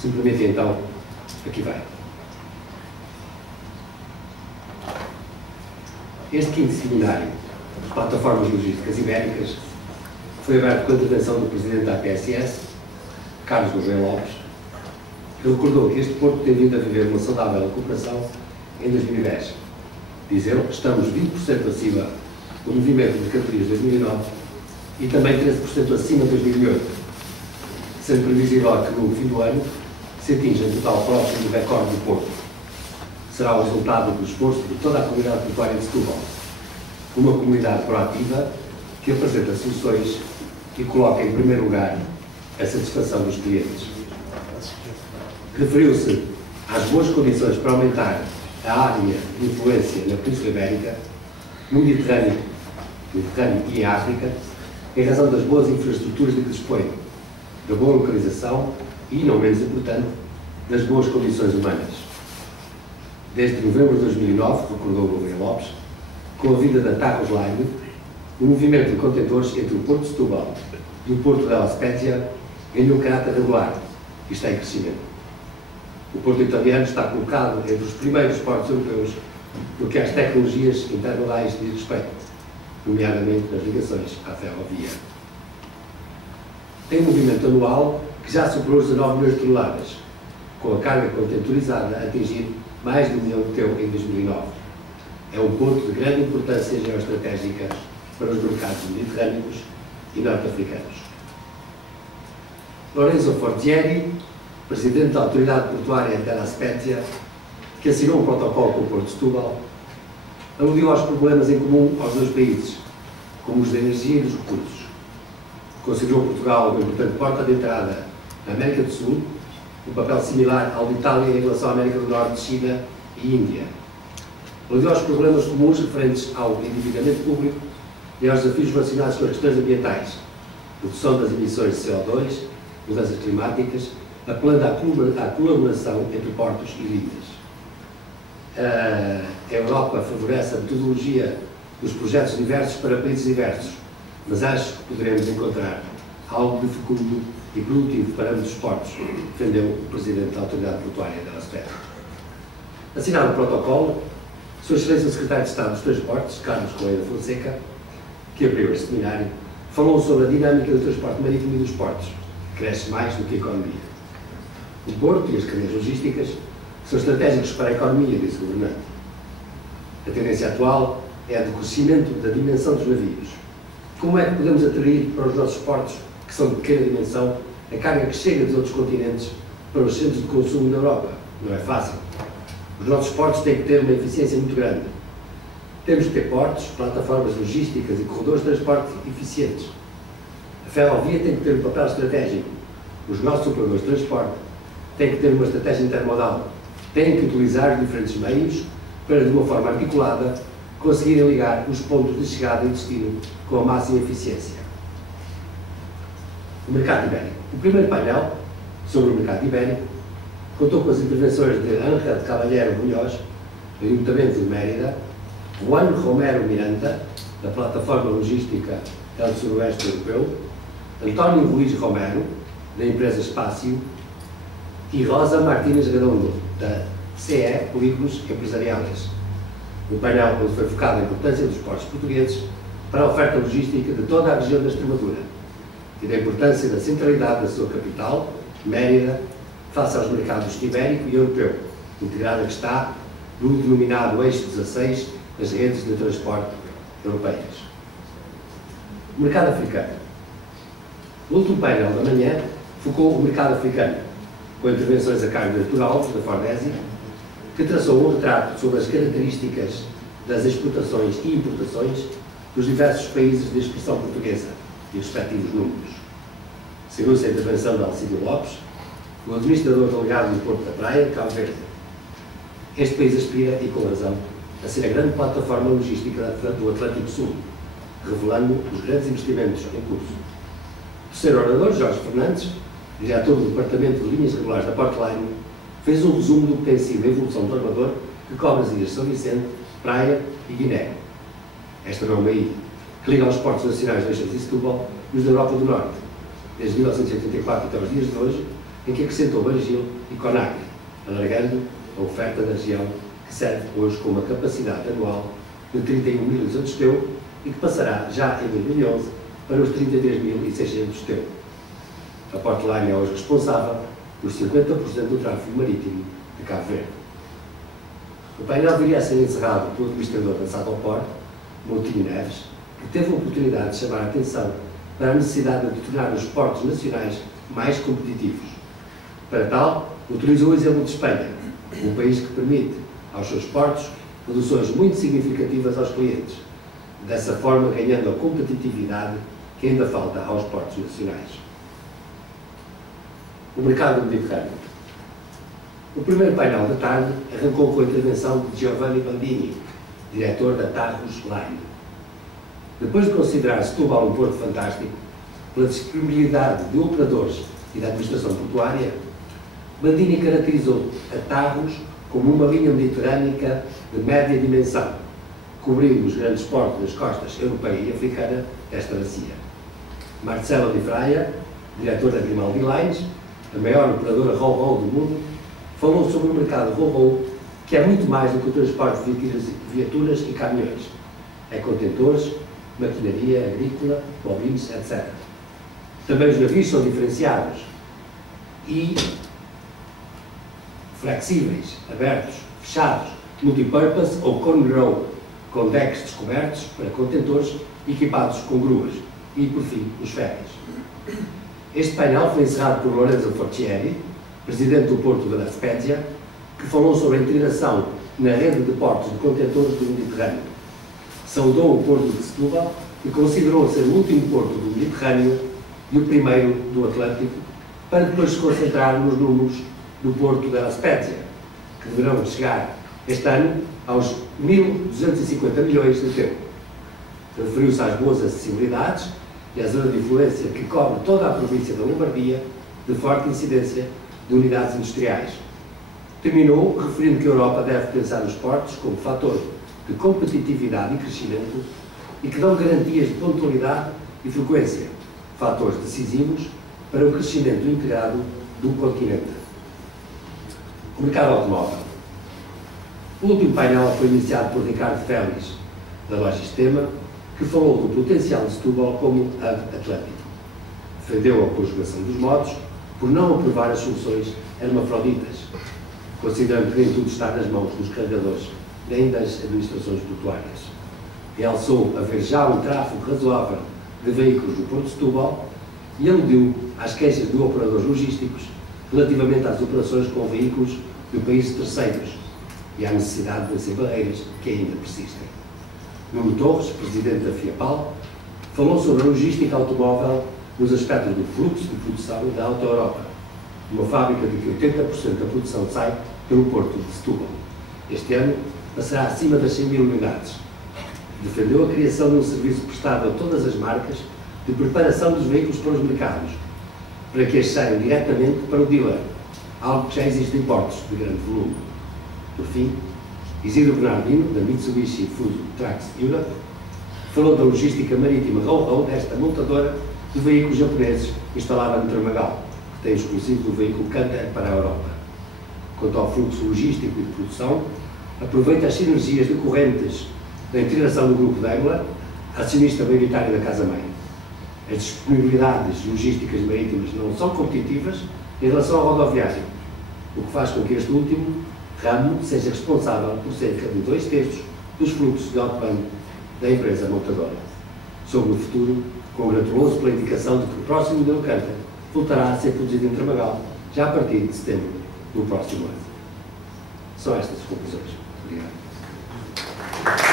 Se me permite, então, aqui vai. Este quinto seminário de plataformas logísticas ibéricas foi aberto com a intervenção do Presidente da APSS, Carlos Gouveia Lopes, que recordou que este Porto tem vindo a viver uma saudável recuperação em 2010. Diz ele que estamos 20% acima do movimento de mercadorias de 2009 e também 13% acima de 2008, sendo previsível que no fim do ano se atinja um total próximo do recorde do Porto. Será o resultado do esforço de toda a comunidade portuária de Setúbal, uma comunidade proativa que apresenta soluções e coloca em primeiro lugar a satisfação dos clientes. Referiu-se às boas condições para aumentar a área de influência na Península Ibérica, no Mediterrâneo e em África, em razão das boas infraestruturas de que dispõe, da boa localização e, não menos importante, das boas condições humanas. Desde novembro de 2009, recordou Gouveia Lopes, com a vinda da Tagus Line, o movimento de contentores entre o Porto de Setúbal e o Porto de La Spezia ganhou caráter regular e está em crescimento. O Porto italiano está colocado entre os primeiros portos europeus no que às tecnologias intermodais diz respeito, nomeadamente nas ligações à ferrovia. Tem um movimento anual que já superou os 19 milhões de toneladas, com a carga contentorizada a atingir mais de 1 milhão de TEU em 2009. É um ponto de grande importância geoestratégica para os mercados mediterrâneos e norte-africanos. Lorenzo Forzieri, presidente da Autoridade Portuária de La Spezia, que assinou um protocolo com o Porto de Setúbal, aludiu aos problemas em comum aos dois países, como os da energia e dos recursos. Considerou Portugal uma importante porta de entrada na América do Sul, um papel similar ao de Itália em relação à América do Norte, China e Índia. Aludiu aos problemas comuns referentes ao endividamento público e aos desafios relacionados com as questões ambientais, redução das emissões de CO2, mudanças climáticas, apelando à colaboração entre portos e linhas. A Europa favorece a metodologia dos projetos diversos para países diversos, mas acho que poderemos encontrar algo de fecundo e produtivo para ambos os portos, defendeu o Presidente da Autoridade Portuária de La Spezia. Assinado o protocolo, Sua Excelência o Secretário de Estado dos Transportes, Carlos Coelho da Fonseca, que abriu este seminário, falou sobre a dinâmica do transporte marítimo e dos portos, que cresce mais do que a economia. O Porto e as cadeias logísticas são estratégicos para a economia, disse o governante. A tendência atual é a de crescimento da dimensão dos navios. Como é que podemos atrair para os nossos portos, que são de pequena dimensão, a carga que chega dos outros continentes para os centros de consumo na Europa? Não é fácil. Os nossos portos têm que ter uma eficiência muito grande. Temos que ter portos, plataformas logísticas e corredores de transporte eficientes. A ferrovia tem que ter um papel estratégico. Os nossos operadores de transporte têm que ter uma estratégia intermodal. Têm que utilizar diferentes meios para, de uma forma articulada, conseguirem ligar os pontos de chegada e destino com a máxima eficiência. O mercado ibérico. O primeiro painel sobre o mercado ibérico contou com as intervenções de Ángel Caballero Munhoz, do Ayuntamiento de Mérida, Juan Romero Miranda, da Plataforma Logística do Suroeste Europeu, António Ruiz Romero, da empresa Espacio, e Rosa Martínez Redondo, da CE Polígonos Empresariales. O painel onde foi focado a importância dos portos portugueses para a oferta logística de toda a região da Extremadura e da importância da centralidade da sua capital, Mérida, face aos mercados ibérico e europeu, integrada que está no denominado Eixo 16 das redes de transporte europeias. O mercado africano. O último painel da manhã focou o mercado africano, com intervenções a cargo de Artur Alves, da Fordesi, que traçou um retrato sobre as características das exportações e importações dos diversos países de expressão portuguesa e respectivos números. Segundo-se a intervenção de Alcídio Lopes, o administrador delegado do Porto da Praia, Cabo Verde. Este país aspira, e com razão, a ser a grande plataforma logística do Atlântico Sul, revelando os grandes investimentos em curso. O terceiro orador, Jorge Fernandes, diretor do Departamento de Linhas Regulares da Portline, fez um resumo do que tem sido a evolução do armador que cobre as ilhas de São Vicente, Praia e Guiné. Esta não é uma ilha, que liga aos portos nacionais de Eixos e Setúbal e os da Europa do Norte. Desde 1984 até os dias de hoje, em que acrescentou Bargil e Conakry, alargando a oferta da região, que serve hoje com uma capacidade anual de 31.200 TEU e que passará já em 2011 para os 33.600 TEU. A Portline é hoje responsável por 50% do tráfego marítimo de Cabo Verde. O painel viria a ser encerrado pelo administrador da Satoport, Moutinho Neves, que teve a oportunidade de chamar a atenção para a necessidade de tornar os portos nacionais mais competitivos. Para tal, utilizou o exemplo de Espanha, um país que permite aos seus portos reduções muito significativas aos clientes, dessa forma ganhando a competitividade que ainda falta aos portos nacionais. O mercado do Mediterrâneo. O primeiro painel da tarde arrancou com a intervenção de Giovanni Bandini, diretor da Tagus Line. Depois de considerar Setúbal um porto fantástico, pela disponibilidade de operadores e da administração portuária, Bandini caracterizou a Tagus como uma linha mediterrânica de média dimensão, cobrindo os grandes portos das costas europeia e africana desta bacia. Marcelo Di Fraia, diretor da Grimaldi Lines, a maior operadora Ro-Ro do mundo, falou sobre o mercado Ro-Ro, que é muito mais do que o transporte de viaturas e caminhões. É contentores, maquinaria agrícola, bobines, etc. Também os navios são diferenciados e flexíveis, abertos, fechados, multipurpose ou cone row, com decks descobertos para contentores equipados com gruas e, por fim, os ferries. Este painel foi encerrado por Lorenzo Forcieri, presidente do Porto da Spezia, que falou sobre a integração na rede de portos de contentores do Mediterrâneo. Saudou o Porto de Setúbal e considerou ser o último porto do Mediterrâneo e o primeiro do Atlântico, para depois se concentrar nos números do Porto da Spezia, que deverão chegar este ano aos 1.250 milhões de TEU. Referiu-se às boas acessibilidades e à zona de influência que cobre toda a província da Lombardia, de forte incidência de unidades industriais. Terminou referindo que a Europa deve pensar nos portos como fator de competitividade e crescimento e que dão garantias de pontualidade e frequência, fatores decisivos para o crescimento integrado do continente. O mercado automóvel. O último painel foi iniciado por Ricardo Félix, da Logistema, que falou do potencial de Setúbal como hub atlântico. Defendeu a conjugação dos modos por não aprovar as soluções hermafroditas, considerando que nem tudo está nas mãos dos carregadores nem das administrações portuárias. Realçou haver já um tráfego razoável de veículos no Porto de Setúbal e aludiu às queixas de operadores logísticos relativamente às operações com veículos de países terceiros e à necessidade de vencer barreiras que ainda persistem. Nuno Torres, presidente da FIAPAL, falou sobre a logística automóvel nos aspectos do fluxo de produção da Auto Europa, uma fábrica de que 80% da produção sai pelo Porto de Setúbal. Este ano passará acima das 100.000 unidades. Defendeu a criação de um serviço prestado a todas as marcas de preparação dos veículos para os mercados, para que estes saiam diretamente para o dealer, algo que já existe em portos de grande volume. Por fim, Isidro Bernardino, da Mitsubishi Fuso Trucks Europe, falou da logística marítima Ro-Ro desta montadora de veículos japoneses instalada no Tramagal, que tem exclusivo do veículo Canter para a Europa. Quanto ao fluxo logístico e de produção, aproveita as sinergias decorrentes da integração do grupo Daimler, acionista maioritário da Casa-Mãe. As disponibilidades logísticas marítimas não são competitivas em relação ao rodoviário, o que faz com que este último ramo seja responsável por cerca de 2/3 dos fluxos de outbound da empresa montadora. Sobre o futuro, congratuloso pela indicação de que o próximo modelo Canter voltará a ser produzido em Tramagal, já a partir de setembro do próximo ano. São estas as conclusões. Obrigado.